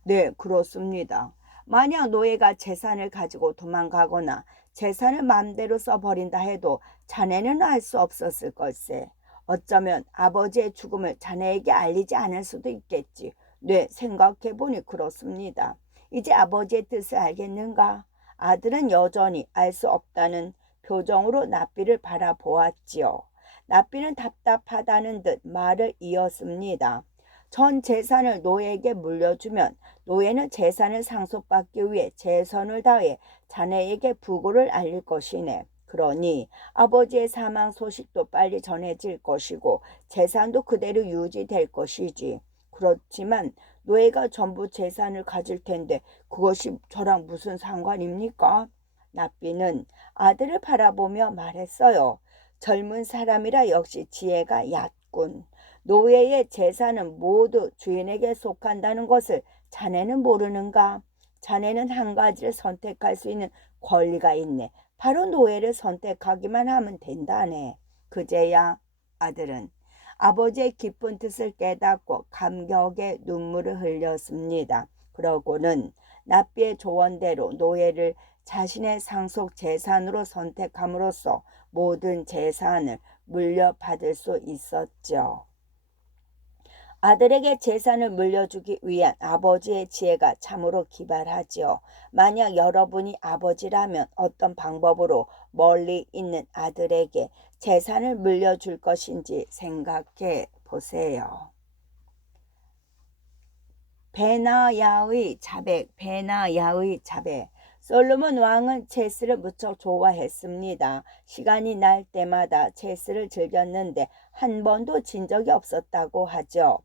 네, 그렇습니다. 만약 노예가 재산을 가지고 도망가거나 재산을 마음대로 써버린다 해도 자네는 알 수 없었을 걸세. 어쩌면 아버지의 죽음을 자네에게 알리지 않을 수도 있겠지. 네, 생각해보니 그렇습니다. 이제 아버지의 뜻을 알겠는가? 아들은 여전히 알 수 없다는 표정으로 납비를 바라보았지요. 납비는 답답하다는 듯 말을 이었습니다. 전 재산을 노예에게 물려주면 노예는 재산을 상속받기 위해 최선을 다해 자네에게 부고를 알릴 것이네. 그러니 아버지의 사망 소식도 빨리 전해질 것이고 재산도 그대로 유지될 것이지. 그렇지만 노예가 전부 재산을 가질 텐데 그것이 저랑 무슨 상관입니까? 납비는 아들을 바라보며 말했어요. 젊은 사람이라 역시 지혜가 얕군. 노예의 재산은 모두 주인에게 속한다는 것을 자네는 모르는가? 자네는 한 가지를 선택할 수 있는 권리가 있네. 바로 노예를 선택하기만 하면 된다네. 그제야 아들은 아버지의 깊은 뜻을 깨닫고 감격의 눈물을 흘렸습니다. 그러고는 납비의 조언대로 노예를 자신의 상속 재산으로 선택함으로써 모든 재산을 물려받을 수 있었죠. 아들에게 재산을 물려주기 위한 아버지의 지혜가 참으로 기발하지요. 만약 여러분이 아버지라면 어떤 방법으로 멀리 있는 아들에게 재산을 물려줄 것인지 생각해 보세요. 베나야의 자백. 솔로몬 왕은 체스를 무척 좋아했습니다. 시간이 날 때마다 체스를 즐겼는데 한 번도 진 적이 없었다고 하죠.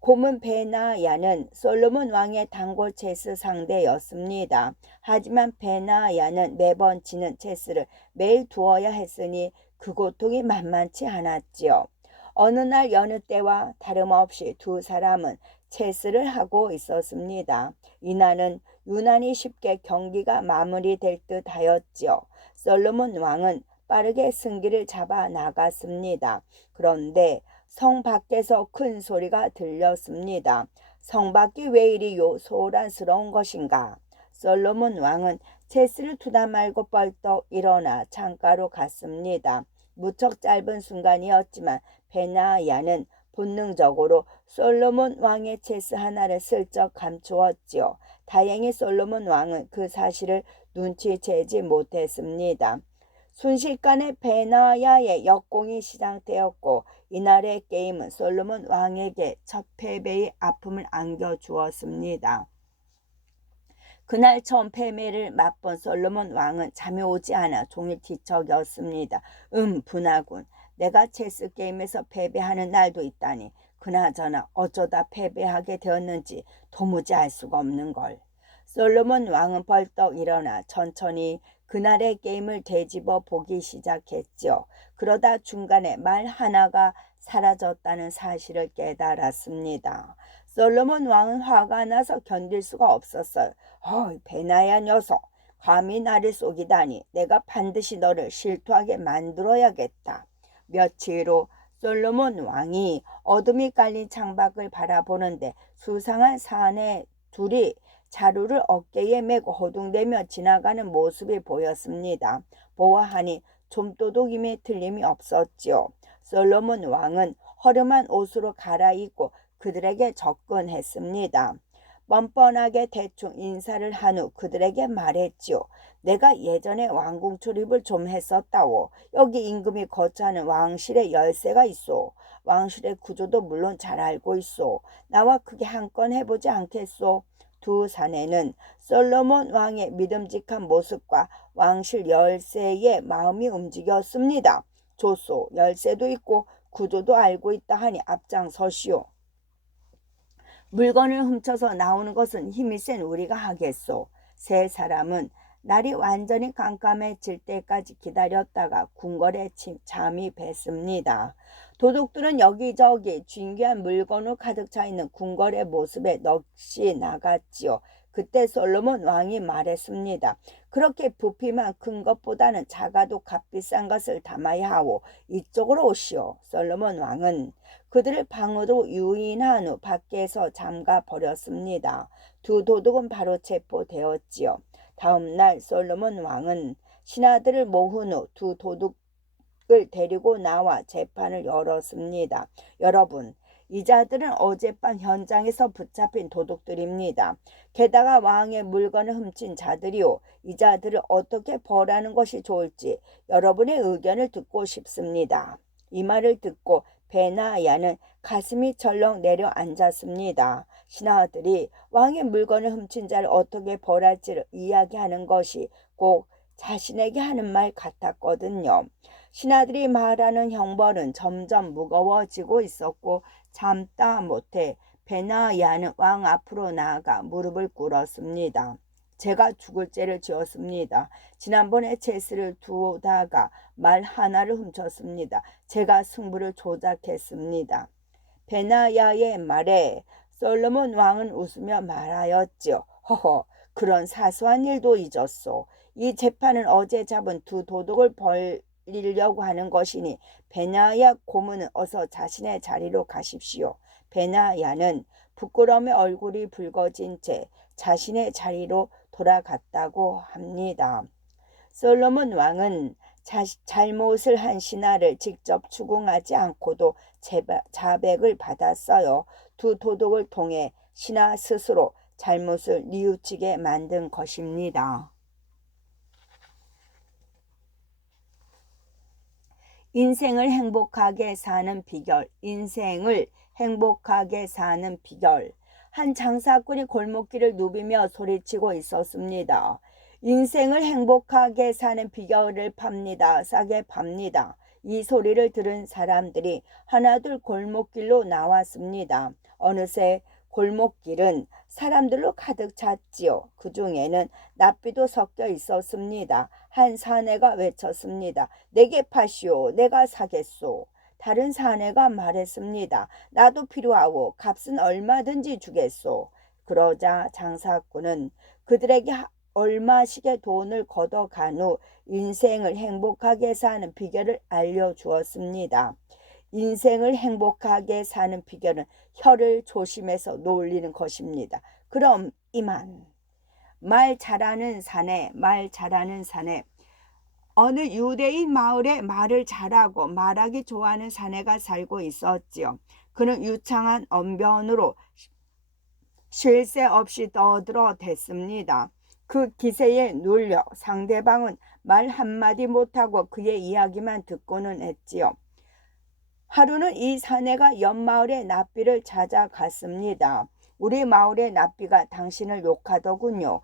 고문 베나야는 솔로몬 왕의 단골 체스 상대였습니다. 하지만 베나야는 매번 지는 체스를 매일 두어야 했으니 그 고통이 만만치 않았지요. 어느 날 여느 때와 다름없이 두 사람은 체스를 하고 있었습니다. 이날은 유난히 쉽게 경기가 마무리될 듯 하였지요. 솔로몬 왕은 빠르게 승기를 잡아 나갔습니다. 그런데 성 밖에서 큰 소리가 들렸습니다. 성 밖이 왜 이리 소란스러운 것인가? 솔로몬 왕은 체스를 두다 말고 벌떡 일어나 창가로 갔습니다. 무척 짧은 순간이었지만 베나야는 본능적으로 솔로몬 왕의 체스 하나를 슬쩍 감추었지요. 다행히 솔로몬 왕은 그 사실을 눈치채지 못했습니다. 순식간에 베나야의 역공이 시작되었고 이날의 게임은 솔로몬 왕에게 첫 패배의 아픔을 안겨주었습니다. 그날 처음 패배를 맛본 솔로몬 왕은 잠이 오지 않아 종일 뒤척였습니다. 분하군. 내가 체스 게임에서 패배하는 날도 있다니. 그나저나 어쩌다 패배하게 되었는지 도무지 알 수가 없는 걸. 솔로몬 왕은 벌떡 일어나 천천히 그날의 게임을 되짚어 보기 시작했죠. 그러다 중간에 말 하나가 사라졌다는 사실을 깨달았습니다. 솔로몬 왕은 화가 나서 견딜 수가 없었어요. 베나야 녀석, 감히 나를 속이다니. 내가 반드시 너를 실토하게 만들어야겠다. 며칠 후 솔로몬 왕이 어둠이 깔린 창밖을 바라보는데 수상한 사내 둘이 자루를 어깨에 메고 허둥대며 지나가는 모습이 보였습니다. 보아하니 좀도둑임에 틀림이 없었지요. 솔로몬 왕은 허름한 옷으로 갈아입고 그들에게 접근했습니다. 뻔뻔하게 대충 인사를 한 후 그들에게 말했지요. 내가 예전에 왕궁 출입을 좀 했었다오. 여기 임금이 거처하는 왕실의 열쇠가 있소. 왕실의 구조도 물론 잘 알고 있소. 나와 크게 한 건 해보지 않겠소? 두 사내는 솔로몬 왕의 믿음직한 모습과 왕실 열쇠의 마음이 움직였습니다. 좋소. 열쇠도 있고 구조도 알고 있다 하니 앞장서시오. 물건을 훔쳐서 나오는 것은 힘이 센 우리가 하겠소. 세 사람은 날이 완전히 깜깜해질 때까지 기다렸다가 궁궐에 잠입했습니다. 도둑들은 여기저기 진귀한 물건으로 가득 차 있는 궁궐의 모습에 넋이 나갔지요. 그때 솔로몬 왕이 말했습니다. 그렇게 부피만 큰 것보다는 작아도 값비싼 것을 담아야 하오. 이쪽으로 오시오. 솔로몬 왕은 그들을 방으로 유인한 후 밖에서 잠가 버렸습니다. 두 도둑은 바로 체포되었지요. 다음 날 솔로몬 왕은 신하들을 모은 후 두 도둑을 데리고 나와 재판을 열었습니다. 여러분, 이 자들은 어젯밤 현장에서 붙잡힌 도둑들입니다. 게다가 왕의 물건을 훔친 자들이요. 이 자들을 어떻게 벌하는 것이 좋을지 여러분의 의견을 듣고 싶습니다. 이 말을 듣고 베나야는 가슴이 철렁 내려앉았습니다. 신하들이 왕의 물건을 훔친 자를 어떻게 벌할지를 이야기하는 것이 꼭 자신에게 하는 말 같았거든요. 신하들이 말하는 형벌은 점점 무거워지고 있었고 참다 못해 베나야는 왕 앞으로 나아가 무릎을 꿇었습니다. 제가 죽을 죄를 지었습니다. 지난번에 체스를 두다가 말 하나를 훔쳤습니다. 제가 승부를 조작했습니다. 베나야의 말에 솔로몬 왕은 웃으며 말하였지요. 허허, 그런 사소한 일도 잊었소. 이 재판은 어제 잡은 두 도둑을 벌리려고 하는 것이니 베나야 고문은 어서 자신의 자리로 가십시오. 베나야는 부끄러움에 얼굴이 붉어진 채 자신의 자리로 돌아갔다고 합니다. 솔로몬 왕은 잘못을 한 신하를 직접 추궁하지 않고도 자백을 받았어요. 두 도둑을 통해 신하 스스로 잘못을 뉘우치게 만든 것입니다. 인생을 행복하게 사는 비결. 인생을 행복하게 사는 비결. 한 장사꾼이 골목길을 누비며 소리치고 있었습니다. 인생을 행복하게 사는 비결을 팝니다. 싸게 팝니다. 이 소리를 들은 사람들이 하나둘 골목길로 나왔습니다. 어느새 골목길은 사람들로 가득 찼지요. 그 중에는 납비도 섞여 있었습니다. 한 사내가 외쳤습니다. 내게 파시오. 내가 사겠소. 다른 사내가 말했습니다. 나도 필요하오. 값은 얼마든지 주겠소. 그러자 장사꾼은 그들에게 얼마씩의 돈을 걷어간 후 인생을 행복하게 사는 비결을 알려주었습니다. 인생을 행복하게 사는 비결은 혀를 조심해서 놀리는 것입니다. 그럼 이만. 말 잘하는 사내, 말 잘하는 사내. 어느 유대인 마을에 말을 잘하고 말하기 좋아하는 사내가 살고 있었지요. 그는 유창한 언변으로 쉴 새 없이 떠들어 댔습니다. 그 기세에 눌려 상대방은 말 한마디 못하고 그의 이야기만 듣고는 했지요. 하루는 이 사내가 옆마을의 납비를 찾아갔습니다. 우리 마을의 납비가 당신을 욕하더군요.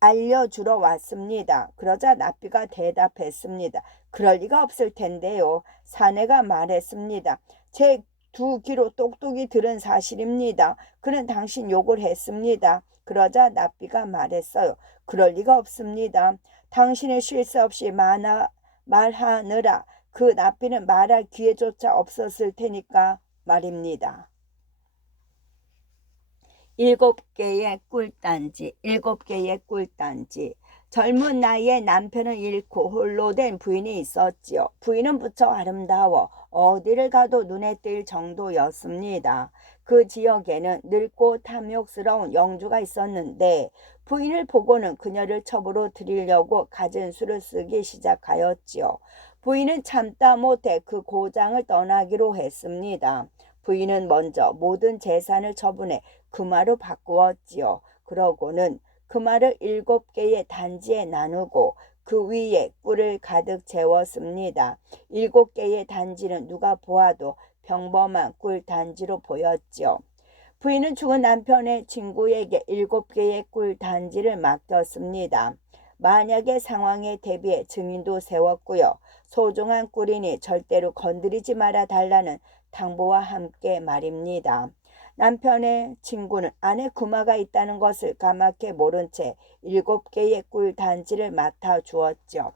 알려주러 왔습니다. 그러자 납비가 대답했습니다. 그럴 리가 없을 텐데요. 사내가 말했습니다. 제 두 귀로 똑똑히 들은 사실입니다. 그는 당신 욕을 했습니다. 그러자 납비가 말했어요. 그럴 리가 없습니다. 당신의 쉴 새 없이 말하느라 그 납비는 말할 기회조차 없었을 테니까 말입니다. 7개의 꿀단지, 7개의 꿀단지. 젊은 나이에 남편을 잃고 홀로 된 부인이 있었지요. 부인은 무척 아름다워 어디를 가도 눈에 띌 정도였습니다. 그 지역에는 늙고 탐욕스러운 영주가 있었는데 부인을 보고는 그녀를 첩으로 들이려고 갖은 수를 쓰기 시작하였지요. 부인은 참다 못해 그 고장을 떠나기로 했습니다. 부인은 먼저 모든 재산을 처분해 금화로 바꾸었지요. 그러고는 금화를 7개의 단지에 나누고 그 위에 꿀을 가득 채웠습니다. 7개의 단지는 누가 보아도 평범한 꿀 단지로 보였지요. 부인은 죽은 남편의 친구에게 7개의 꿀 단지를 맡겼습니다. 만약의 상황에 대비해 증인도 세웠고요. 소중한 꿀이니 절대로 건드리지 말아 달라는 당부와 함께 말입니다. 남편의 친구는 안에 금화가 있다는 것을 까맣게 모른 채 7개의 꿀 단지를 맡아 주었죠.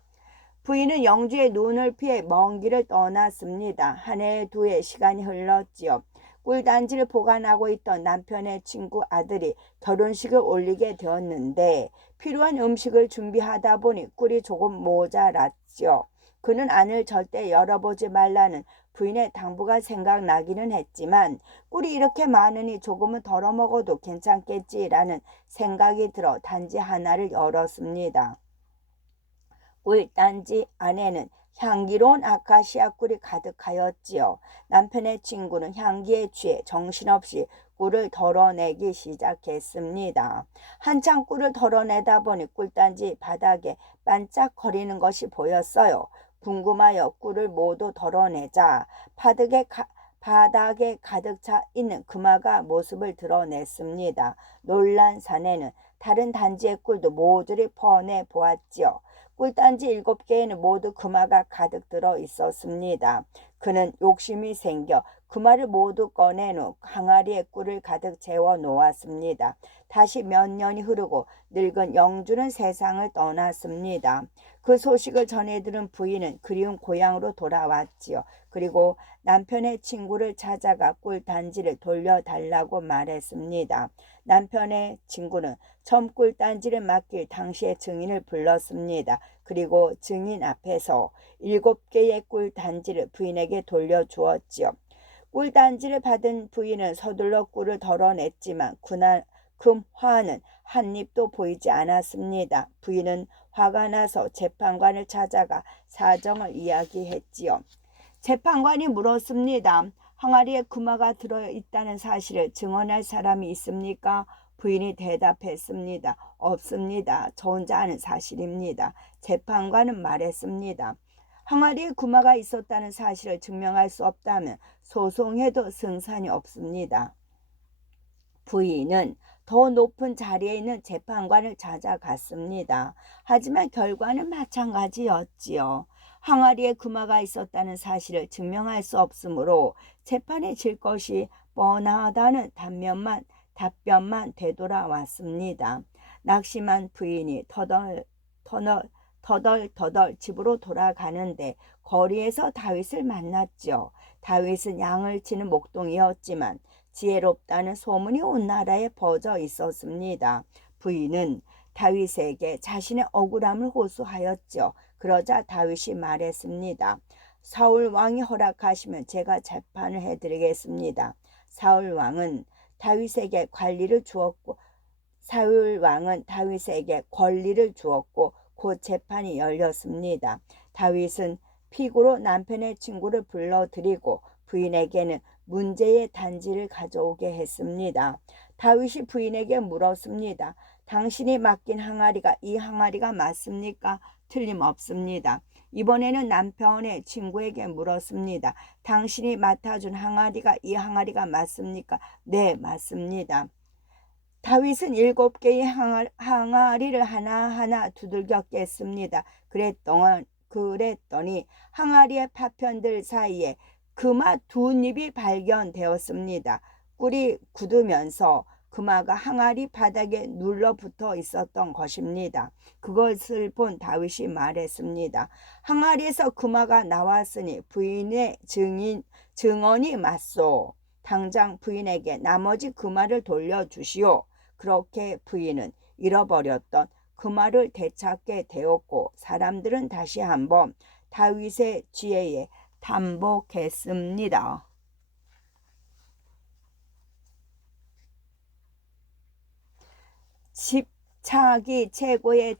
부인은 영주의 눈을 피해 먼 길을 떠났습니다. 한 해, 두 해 시간이 흘렀지요. 꿀단지를 보관하고 있던 남편의 친구 아들이 결혼식을 올리게 되었는데 필요한 음식을 준비하다 보니 꿀이 조금 모자랐죠. 그는 안을 절대 열어보지 말라는 부인의 당부가 생각나기는 했지만 꿀이 이렇게 많으니 조금은 덜어 먹어도 괜찮겠지라는 생각이 들어 단지 하나를 열었습니다. 꿀단지 안에는 향기로운 아카시아 꿀이 가득하였지요. 남편의 친구는 향기에 취해 정신없이 꿀을 덜어내기 시작했습니다. 한창 꿀을 덜어내다 보니 꿀단지 바닥에 반짝거리는 것이 보였어요. 궁금하여 꿀을 모두 덜어내자 바닥에 가득 차 있는 금화가 모습을 드러냈습니다. 놀란 사내는 다른 단지의 꿀도 모조리 퍼내 보았지요. 꿀단지 7개에는 모두 금화가 가득 들어 있었습니다. 그는 욕심이 생겨 금화를 모두 꺼낸 후 항아리에 꿀을 가득 채워 놓았습니다. 다시 몇 년이 흐르고 늙은 영주는 세상을 떠났습니다. 그 소식을 전해 들은 부인은 그리운 고향으로 돌아왔지요. 그리고 남편의 친구를 찾아가 꿀단지를 돌려달라고 말했습니다. 남편의 친구는 처음 꿀단지를 맡길 당시의 증인을 불렀습니다. 그리고 증인 앞에서 7개의 꿀단지를 부인에게 돌려주었지요. 꿀단지를 받은 부인은 서둘러 꿀을 덜어냈지만 그만큼 화는 한 입도 보이지 않았습니다. 부인은 화가 나서 재판관을 찾아가 사정을 이야기했지요. 재판관이 물었습니다. 항아리에 금화가 들어있다는 사실을 증언할 사람이 있습니까? 부인이 대답했습니다. 없습니다. 저 혼자 아는 사실입니다. 재판관은 말했습니다. 항아리에 금화가 있었다는 사실을 증명할 수 없다면 소송해도 승산이 없습니다. 부인은 더 높은 자리에 있는 재판관을 찾아갔습니다. 하지만 결과는 마찬가지였지요. 항아리에 금화가 있었다는 사실을 증명할 수 없으므로 재판에 질 것이 뻔하다는 답변만 되돌아왔습니다. 낙심한 부인이 터덜 집으로 돌아가는데 거리에서 다윗을 만났죠. 다윗은 양을 치는 목동이었지만 지혜롭다는 소문이 온 나라에 퍼져 있었습니다. 부인은 다윗에게 자신의 억울함을 호소하였죠. 그러자 다윗이 말했습니다. 사울 왕이 허락하시면 제가 재판을 해드리겠습니다. 사울 왕은 다윗에게 권리를 주었고 곧 재판이 열렸습니다. 다윗은 픽으로 남편의 친구를 불러들이고 부인에게는 문제의 단지를 가져오게 했습니다. 다윗이 부인에게 물었습니다. 당신이 맡긴 항아리가 이 항아리가 맞습니까? 틀림없습니다. 이번에는 남편의 친구에게 물었습니다. 당신이 맡아준 항아리가 이 항아리가 맞습니까? 네, 맞습니다. 다윗은 7개의 항아리를 하나하나 두들겨 깼습니다. 그랬더니 항아리의 파편들 사이에 금화 2잎이 발견되었습니다. 꿀이 굳으면서 금화가 항아리 바닥에 눌러붙어 있었던 것입니다. 그것을 본 다윗이 말했습니다. 항아리에서 금화가 나왔으니 부인의 증언이 맞소. 당장 부인에게 나머지 금화를 돌려주시오. 그렇게 부인은 잃어버렸던 금화를 되찾게 되었고 사람들은 다시 한번 다윗의 지혜에 담복했습니다. 집착이 최고의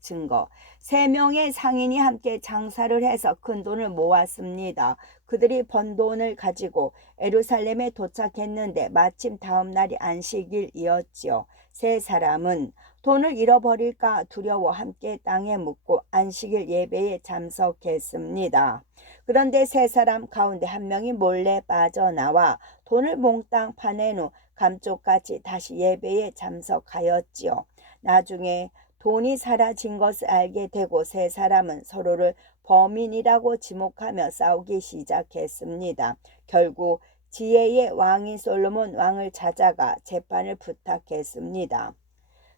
증거. 3명의 상인이 함께 장사를 해서 큰 돈을 모았습니다. 그들이 번 돈을 가지고 예루살렘에 도착했는데 마침 다음 날이 안식일이었지요. 3사람은 돈을 잃어버릴까 두려워 함께 땅에 묻고 안식일 예배에 참석했습니다. 그런데 3사람 가운데 한 명이 몰래 빠져나와 돈을 몽땅 파낸 후 감쪽같이 다시 예배에 참석하였지요. 나중에 돈이 사라진 것을 알게 되고 3사람은 서로를 범인이라고 지목하며 싸우기 시작했습니다. 결국 지혜의 왕인 솔로몬 왕을 찾아가 재판을 부탁했습니다.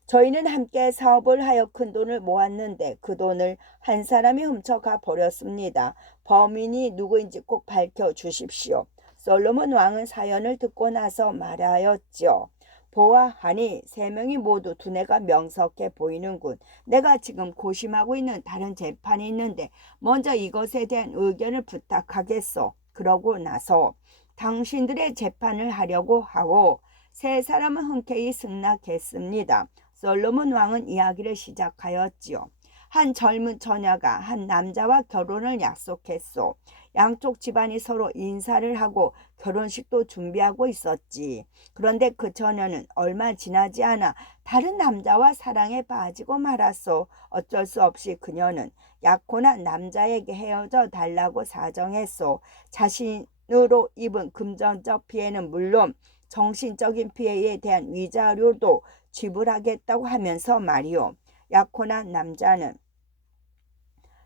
저희는 함께 사업을 하여 큰 돈을 모았는데 그 돈을 한 사람이 훔쳐가 버렸습니다. 범인이 누구인지 꼭 밝혀주십시오. 솔로몬 왕은 사연을 듣고 나서 말하였죠. 보아하니 3명이 모두 두뇌가 명석해 보이는군. 내가 지금 고심하고 있는 다른 재판이 있는데 먼저 이것에 대한 의견을 부탁하겠소. 그러고 나서 당신들의 재판을 하려고 하고 3사람은 흔쾌히 승낙했습니다. 솔로몬 왕은 이야기를 시작하였지요. 한 젊은 처녀가 한 남자와 결혼을 약속했소. 양쪽 집안이 서로 인사를 하고 결혼식도 준비하고 있었지. 그런데 그 처녀는 얼마 지나지 않아 다른 남자와 사랑에 빠지고 말았소. 어쩔 수 없이 그녀는 약혼한 남자에게 헤어져 달라고 사정했소. 자신으로 입은 금전적 피해는 물론 정신적인 피해에 대한 위자료도 지불하겠다고 하면서 말이오. 약혼한 남자는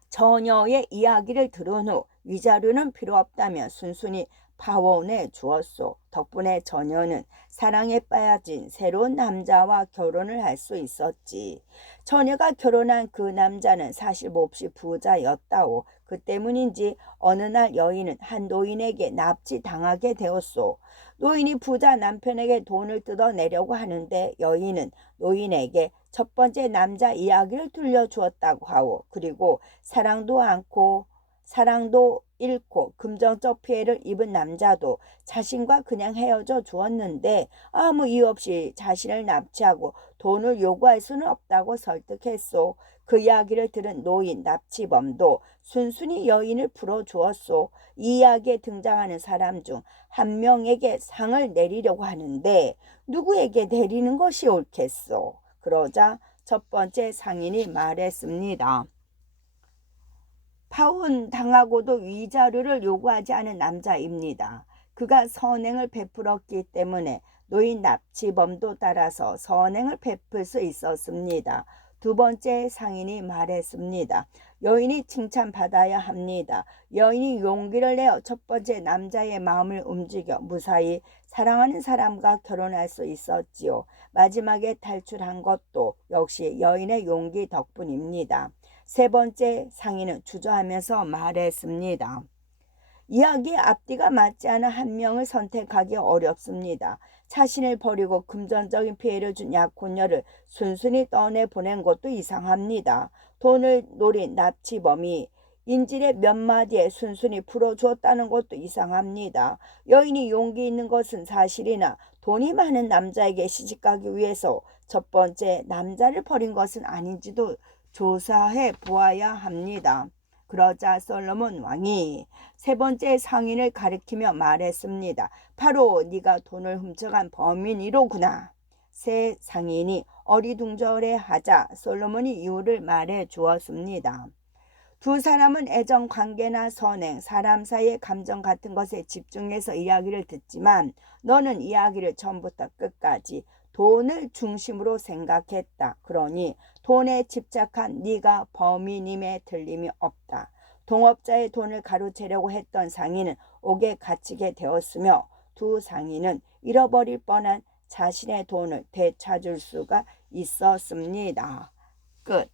처녀의 이야기를 들은 후 위자료는 필요 없다며 순순히 파혼해 주었소. 덕분에 처녀는 사랑에 빠진 새로운 남자와 결혼을 할 수 있었지. 처녀가 결혼한 그 남자는 사실 몹시 부자였다오. 그 때문인지 어느 날 여인은 한 노인에게 납치당하게 되었소. 노인이 부자 남편에게 돈을 뜯어내려고 하는데 여인은 노인에게 첫 번째 남자 이야기를 들려주었다고 하오. 그리고 사랑도 잃고 금전적 피해를 입은 남자도 자신과 그냥 헤어져 주었는데 아무 이유 없이 자신을 납치하고 돈을 요구할 수는 없다고 설득했소. 그 이야기를 들은 노인 납치범도 순순히 여인을 풀어주었소. 이 이야기에 등장하는 사람 중 한 명에게 상을 내리려고 하는데 누구에게 내리는 것이 옳겠소? 그러자 첫 번째 상인이 말했습니다. 파혼 당하고도 위자료를 요구하지 않은 남자입니다. 그가 선행을 베풀었기 때문에 노인 납치범도 따라서 선행을 베풀 수 있었습니다. 두 번째 상인이 말했습니다. 여인이 칭찬받아야 합니다. 여인이 용기를 내어 첫 번째 남자의 마음을 움직여 무사히 사랑하는 사람과 결혼할 수 있었지요. 마지막에 탈출한 것도 역시 여인의 용기 덕분입니다. 세 번째 상인은 주저하면서 말했습니다. 이야기의 앞뒤가 맞지 않아 한 명을 선택하기 어렵습니다. 자신을 버리고 금전적인 피해를 준 약혼녀를 순순히 떠내보낸 것도 이상합니다. 돈을 노린 납치범이 인질의 몇 마디에 순순히 풀어주었다는 것도 이상합니다. 여인이 용기 있는 것은 사실이나 돈이 많은 남자에게 시집가기 위해서 첫 번째 남자를 버린 것은 아닌지도 조사해 보아야 합니다. 그러자 솔로몬 왕이 세 번째 상인을 가리키며 말했습니다. 바로 네가 돈을 훔쳐간 범인이로구나. 세 상인이 어리둥절해하자 솔로몬이 이유를 말해 주었습니다. 두 사람은 애정 관계나 선행, 사람 사이의 감정 같은 것에 집중해서 이야기를 듣지만 너는 이야기를 처음부터 끝까지 돈을 중심으로 생각했다. 그러니 돈에 집착한 네가 범인임에 틀림이 없다. 동업자의 돈을 가로채려고 했던 상인은 옥에 갇히게 되었으며 두 상인은 잃어버릴 뻔한 자신의 돈을 되찾을 수가 있었습니다. 끝.